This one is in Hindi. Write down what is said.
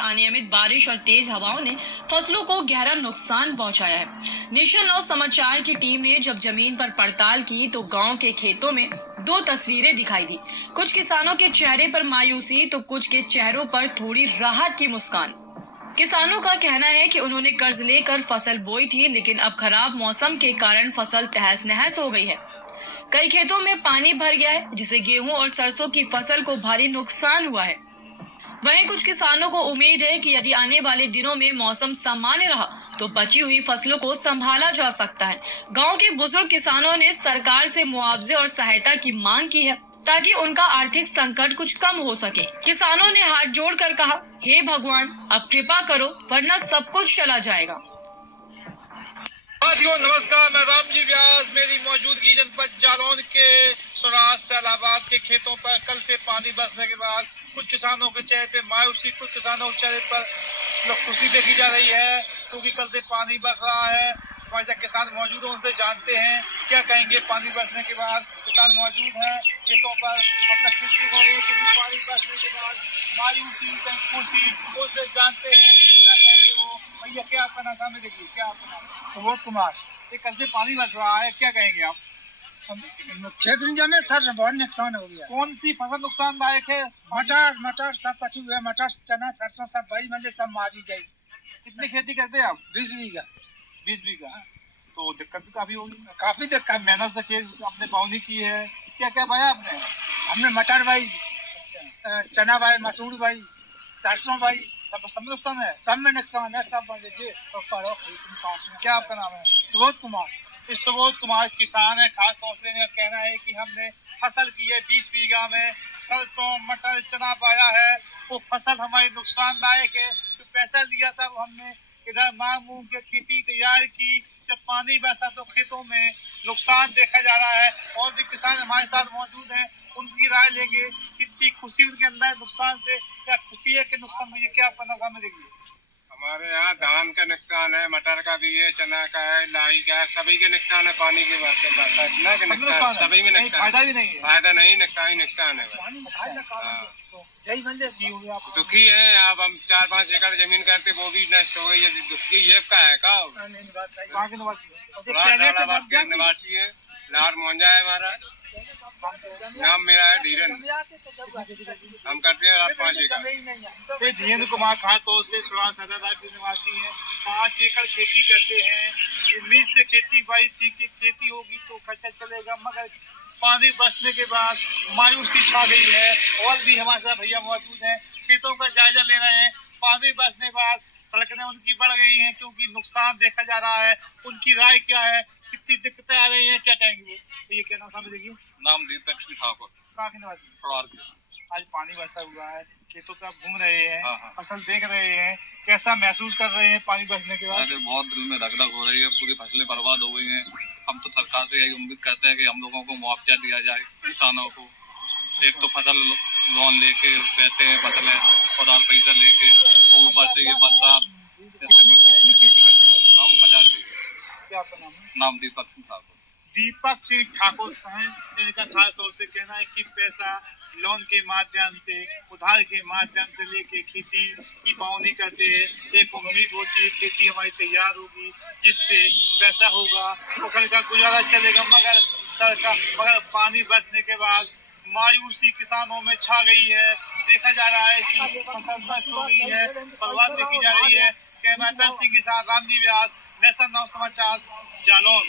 अनियमित बारिश और तेज हवाओं ने फसलों को गहरा नुकसान पहुंचाया है। नेशन नाउ समाचार की टीम ने जब जमीन पर पड़ताल की तो गांव के खेतों में दो तस्वीरें दिखाई दी। कुछ किसानों के चेहरे पर मायूसी तो कुछ के चेहरों पर थोड़ी राहत की मुस्कान। किसानों का कहना है कि उन्होंने कर्ज लेकर फसल बोई थी, लेकिन अब खराब मौसम के कारण फसल तहस नहस हो गई है। कई खेतों में पानी भर गया है, जिससे गेहूं और सरसों की फसल को भारी नुकसान हुआ है। वहीं कुछ किसानों को उम्मीद है कि यदि आने वाले दिनों में मौसम सामान्य रहा तो बची हुई फसलों को संभाला जा सकता है। गांव के बुजुर्ग किसानों ने सरकार से मुआवजे और सहायता की मांग की है ताकि उनका आर्थिक संकट कुछ कम हो सके। किसानों ने हाथ जोड़कर कहा, हे भगवान, अब कृपा करो वरना सब कुछ चला जाएगा। साथियों नमस्कार, मैं रामजी व्यास। मेरी मौजूदगी जनपद जालौन के सराज सैलाबाद के खेतों पर कल से पानी बरसने के बाद कुछ किसानों के चेहरे पे मायूसी, कुछ किसानों के चेहरे पर खुशी देखी जा रही है क्योंकि कल से पानी बरस रहा है। हमारे साथ किसान मौजूद हैं, उनसे जानते हैं क्या कहेंगे। पानी बरसने के बाद किसान मौजूद हैं खेतों पर, अपना खेत पानी बरसने के बाद मायूसी, खुशी, उनसे जानते हैं क्या कहेंगे वो। भैया क्या आपका नाम? सामने देखिए, क्या आपका नाम? सुबोध कुमार। ये कल से पानी बरस रहा है, क्या कहेंगे आप? खेत में सर बहुत नुकसान हो गया। कौन सी फसल नुकसानदायक है? मटर सब कछु हुआ, मटर चना सरसों सब भाई मतलब सब मारी गई। कितनी खेती करते हैं आप? 20 बीघा। 20 बीघा। तो दिक्कत भी काफी होगी। काफी दिक्कत। मेहनत से खेत आपने बाउंड्री की है, क्या क्या पाया आपने? हमने मटर भाई, चना भाई, मसूर भाई, सरसों भाई, सब में नुकसान है। सब में नुकसान है। सब क्या आपका नाम है? सुबोध कुमार। इस सुबोध कुमार किसान है, खास तौर से इनका कहना है कि हमने फसल की है 20 बीघा में, सरसों मटर चना पाया है। वो फसल हमारी नुकसानदायक है। जो पैसा लिया था वो हमने इधर मूंग की खेती तैयार की, जब पानी बरसा तो खेतों में नुकसान देखा जा रहा है। और भी किसान हमारे साथ मौजूद हैं, उनकी राय लेंगे। कितनी खुशी उनके अंदर नुकसान से, क्या खुशी है कि नुकसान हुई है? क्या आपका नाम? देखिए हमारे यहाँ धान का नुकसान है, मटर का भी है, चना का है, लाई का है, सभी के नुकसान है। पानी के नुकसान सभी में नुकसान, फायदा भी नहीं है। फायदा नहीं, नुकसान ही नुकसान है। दुखी है। अब हम 4-5 एकड़ जमीन करते वो भी नष्ट हो गई है। दुखी ये का है का निवासी है। लार मोहंजा है हमारा नाम, मेरा है धीरेन्द्र। हम करते हैं 5 एकड़। धीरेन्द्र कुमार खास तौर से सैलाबाद के निवासी हैं। 5 एकड़ खेती करते हैं। उम्मीद से खेती बाई थी कि खेती होगी तो खर्चा चलेगा, मगर पानी बरसने के बाद मायूसी छा गई है। और भी हमारे साथ भैया मौजूद हैं, खेतों का जायजा ले रहे हैं। पानी बरसने के बाद सड़कें उनकी बढ़ गई हैं क्योंकि नुकसान देखा जा रहा है। उनकी राय क्या है, कितनी दिक्कतें आ रही हैं, क्या कहेंगे? तो ये क्या नाम? सामने देखिए। नाम दीपक सिंह ठाकुर। कहाँ के निवासी? आज पानी बरसा हुआ है, खेतों पे आप घूम रहे हैं। हाँ। फसल देख रहे हैं, कैसा महसूस कर रहे हैं पानी बरसने के बाद? अरे बहुत दिल में धक धक हो रही है, पूरी फसलें बर्बाद हो गई हैं। हम तो सरकार से यही उम्मीद करते हैं कि हम लोगों को मुआवजा दिया जाए, किसानों को। एक तो फसल लोन लेके रहते हैं फसलें, उधार पैसा लेके, और ऊपर से ये बरसात। कितनी खेती करते हैं? हम 50 बीघे। क्या आपका नाम है? नाम दीपक सिंह ठाकुर। दीपक सिंह ठाकुर हैं, जिनका खास तौर से कहना है कि पैसा लोन के माध्यम से, उधार के माध्यम से लेके खेती की बाउंड्री करते हैं। एक उम्मीद होती है खेती हमारी तैयार होगी, जिससे पैसा होगा तो घर का गुजारा चलेगा। मगर पानी बरसने के बाद मायूसी किसानों में छा गई है। देखा जा रहा है कि फसल नष्ट हो गई है, बर्बाद देखी जा रही है। कैमरा सिंह के साथ रामजी व्यास, नेशन नाउ समाचार, जालौन।